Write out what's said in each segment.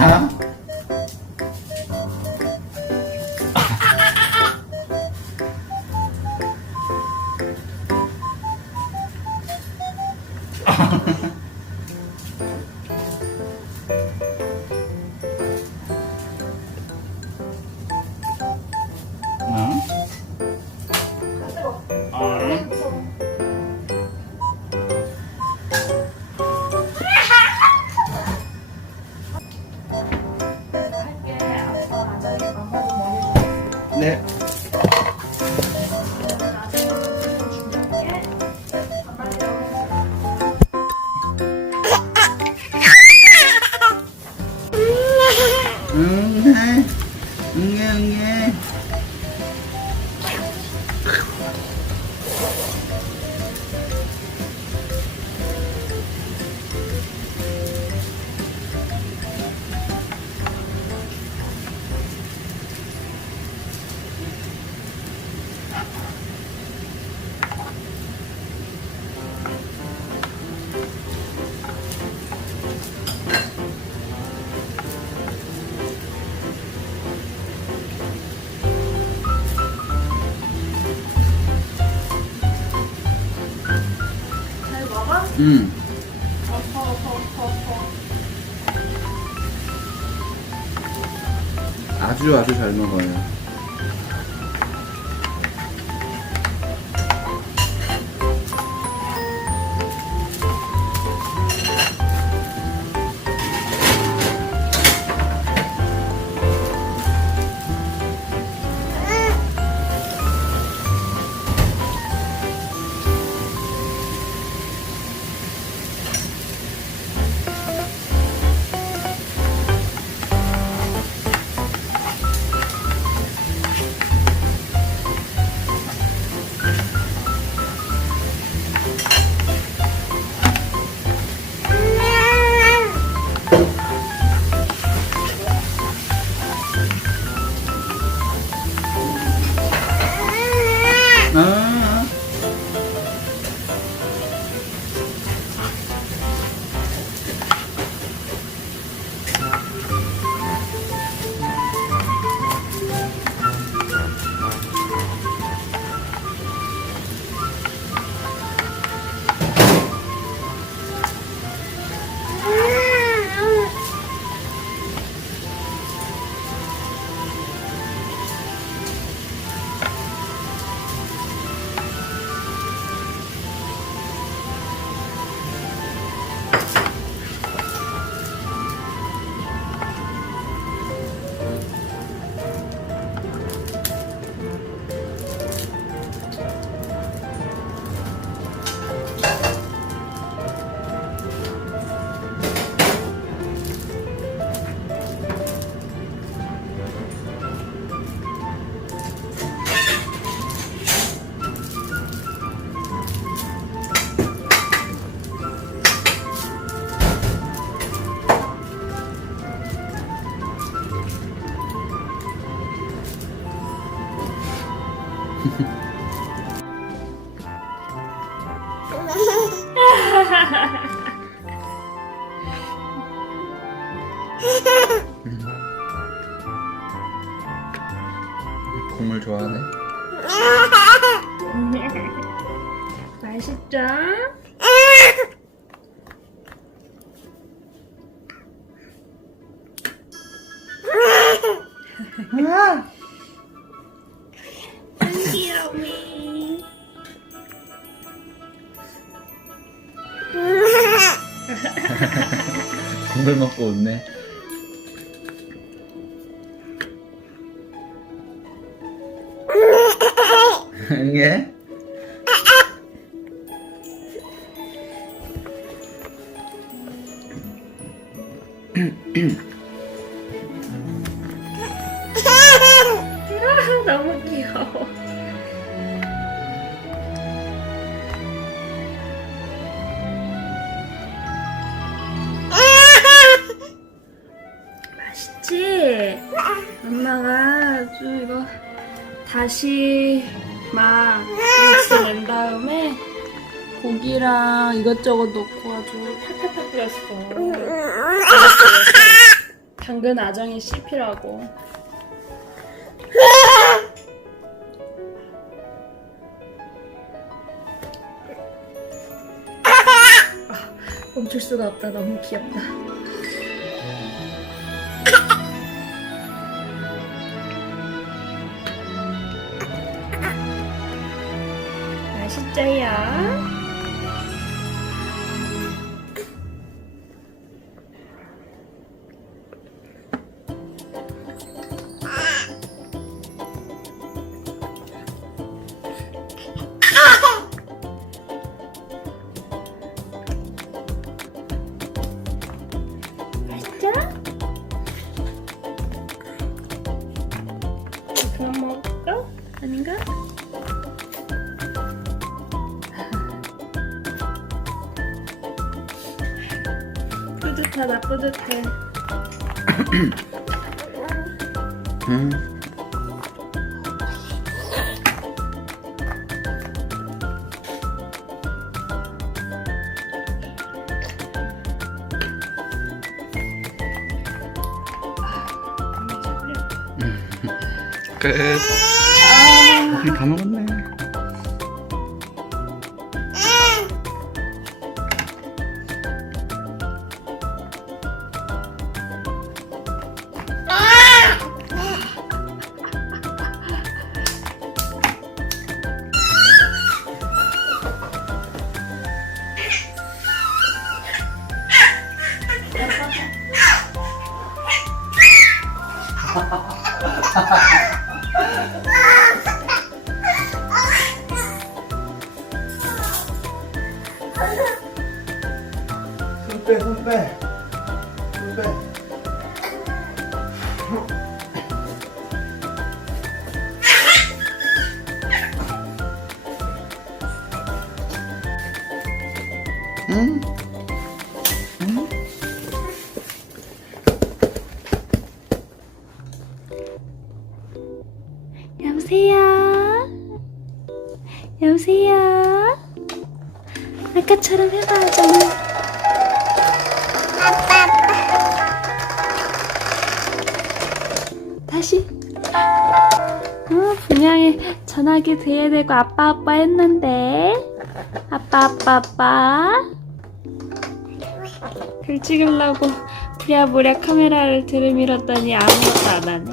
huh? ね。 음. 아주 아주 잘 먹어요. 국물 좋아하네. 맛있죠? 국물 먹고 웃네. 嗯，耶。 막 육수 낸 다음에 고기랑 이것저것 넣고 아주 팍팍팍 끓였어. 당근 아장이 씹히라고. 아, 멈출 수가 없다. 너무 귀엽다. 맛있 뿌듯하다 뿌듯해 음. 끝. 다 먹었네. 분명히 전화기 돼야 되고 아빠 아빠 했는데. 아빠 아빠 아빠. 글 찍으려고 부랴부랴 카메라를 들이밀었더니 아무것도 안 하네.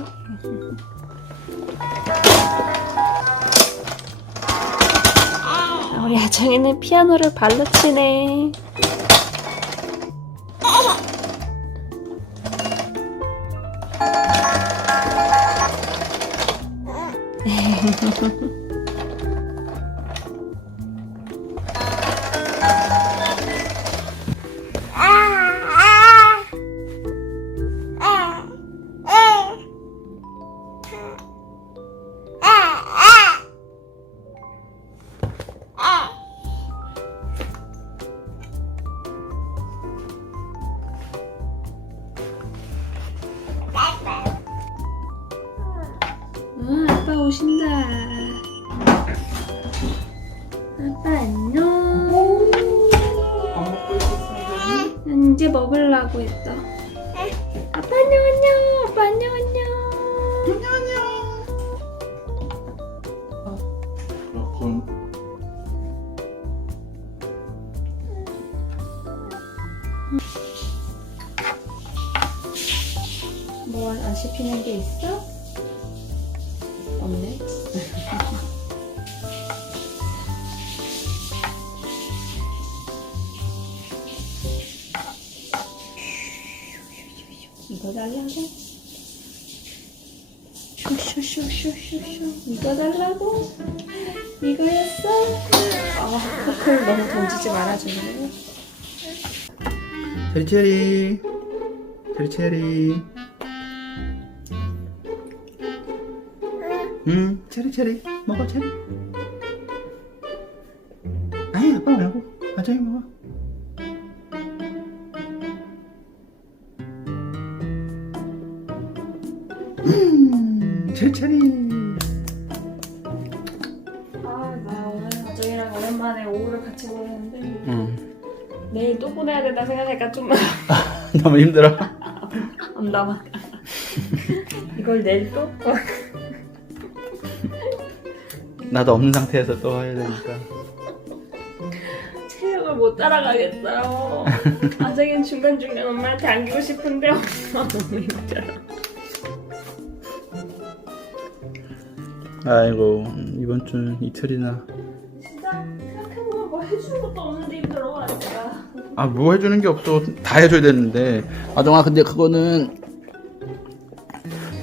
아, 우리 아정이는 피아노를 발로 치네. 이제 먹으려고 했어. 아빠 안녕 안녕. 아빠 안녕 안녕. 달라고? 쇼쇼쇼쇼쇼쇼 이거 달라고? 이거였어? 아, 포크를 너무 던지지 말아주네. 체리체리. 체리체리. 응, 체리체리. 먹어, 체리. 음, 체리체리. 아, 나 오늘 가족이랑 오랜만에 오후를 같이 보냈는데 내일 또 보내야 된다 생각하니까 좀 너무 힘들어. 안 남아. 이걸 내일 또? 나도 없는 상태에서 또 해야 되니까. 체력을 못 따라가겠어요. 아직은 중간중간 엄마한테 안기고 싶은데 엄마 너무 힘들어. 아이고 이번 주 이틀이나. 진짜 생각해보면 뭐 해주는 것도 없는데 힘들어 하니까. 아 뭐 해주는 게 없어. 다 해줘야 되는데. 아정아 근데 그거는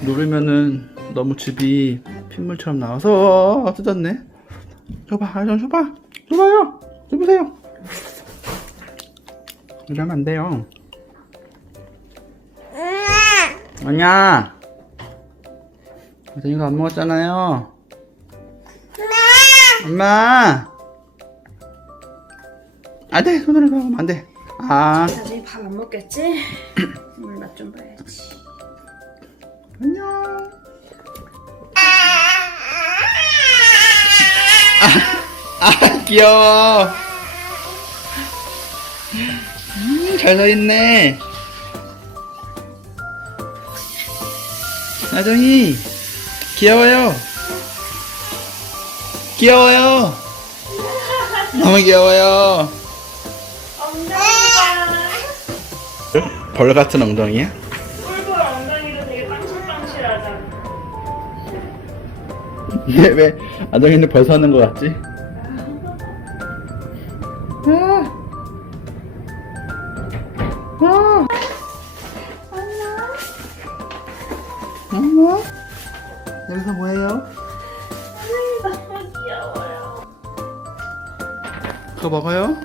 누르면은 너무 즙이 핏물처럼 나와서 뜯었네. 줘봐 아정 줘봐. 줘봐요. 줘보세요. 이러면 안 돼요. 아니야. 아정이가 안 먹었잖아요. 엄마. 안 돼, 손으로 먹으면 안 돼. 아, 나중에 밥 안 먹겠지? 물맛좀 봐야지. 안녕. 아, 아, 귀여워. 음, 잘 서 있네. 나정이, 귀여워요. 귀여워요. 너무 귀여워요. 엉덩이가 벌 같은 엉덩이야? 꿀꿀 엉덩이가 되게 빵실빵실하잖아. 얘왜 아정이는 벌써 하는 것 같지? 그거 먹어요?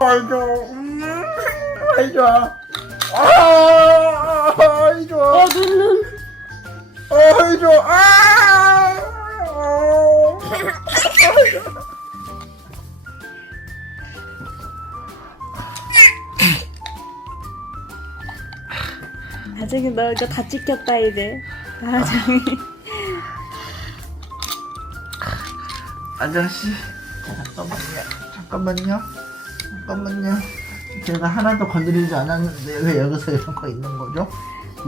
아이 좋아. 음, 아이 좋아. 아, 아이 좋아. 어, 눈, 눈. 아이 좋아. 아. 어. 아재이 너 이거 다 찍혔다, 이제. 아재이. 아저씨 잠깐만요 잠깐만요 잠깐만요 제가 하나도 건드리지 않았는데 왜 여기서 이런 거 있는 거죠?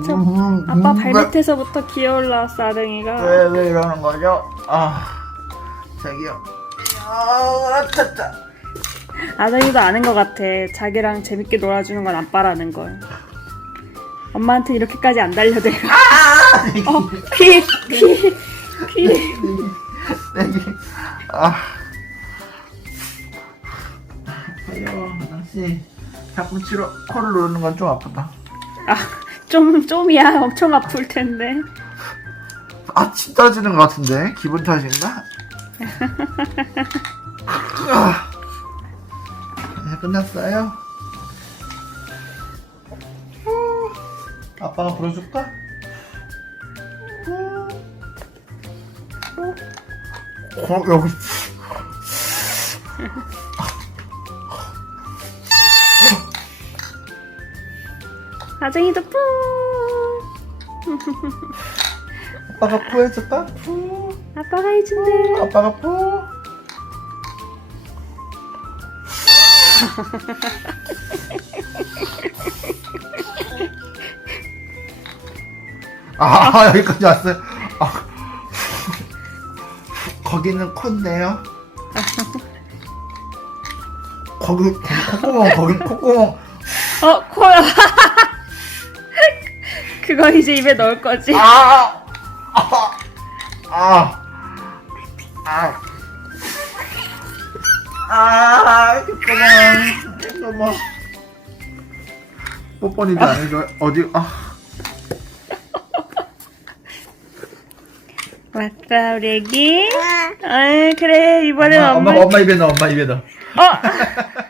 저 음, 아빠 음, 발밑에서부터 기어 올라왔어 아등이가. 왜, 왜 이러는 거죠? 아, 저기요. 아, 차차. 아등이도 아는 것 같아. 자기랑 재밌게 놀아주는 건 아빠라는 걸. 엄마한테 이렇게까지 안 달려들어. 어, 피, 피, 피. 아. 아유, 낭씨. 자꾸 치러 코를 누르는 건 좀 아프다. 아, 좀, 좀이야. 엄청 아플 텐데. 아, 침 떨어지는 것 같은데? 기분 탓인가? 아. 이제 끝났어요? 음, 아빠가 불어줄까? 음. 어, 여기. 아등이도 뿌. 아빠가 푸 해줄까? 푸. 아빠가 해준대. 아빠가 푸. 아, 여기까지 왔어요. 아. 거기는 콘데요. 거기, 거기 콧구멍, 거기 콧구멍. 어, 코야. 그거 이제 입에 넣을 거지. 아! 아! 아! 아! 아! 콧구멍. 콧구멍. 뽀뽀니도 안 해줘. 어디, 아. 왔다, 우리 애기. 아, 그래. 이번엔 엄마, 엄마. 엄마, 엄마 입에 넣어, 엄마 입에 넣어. 어!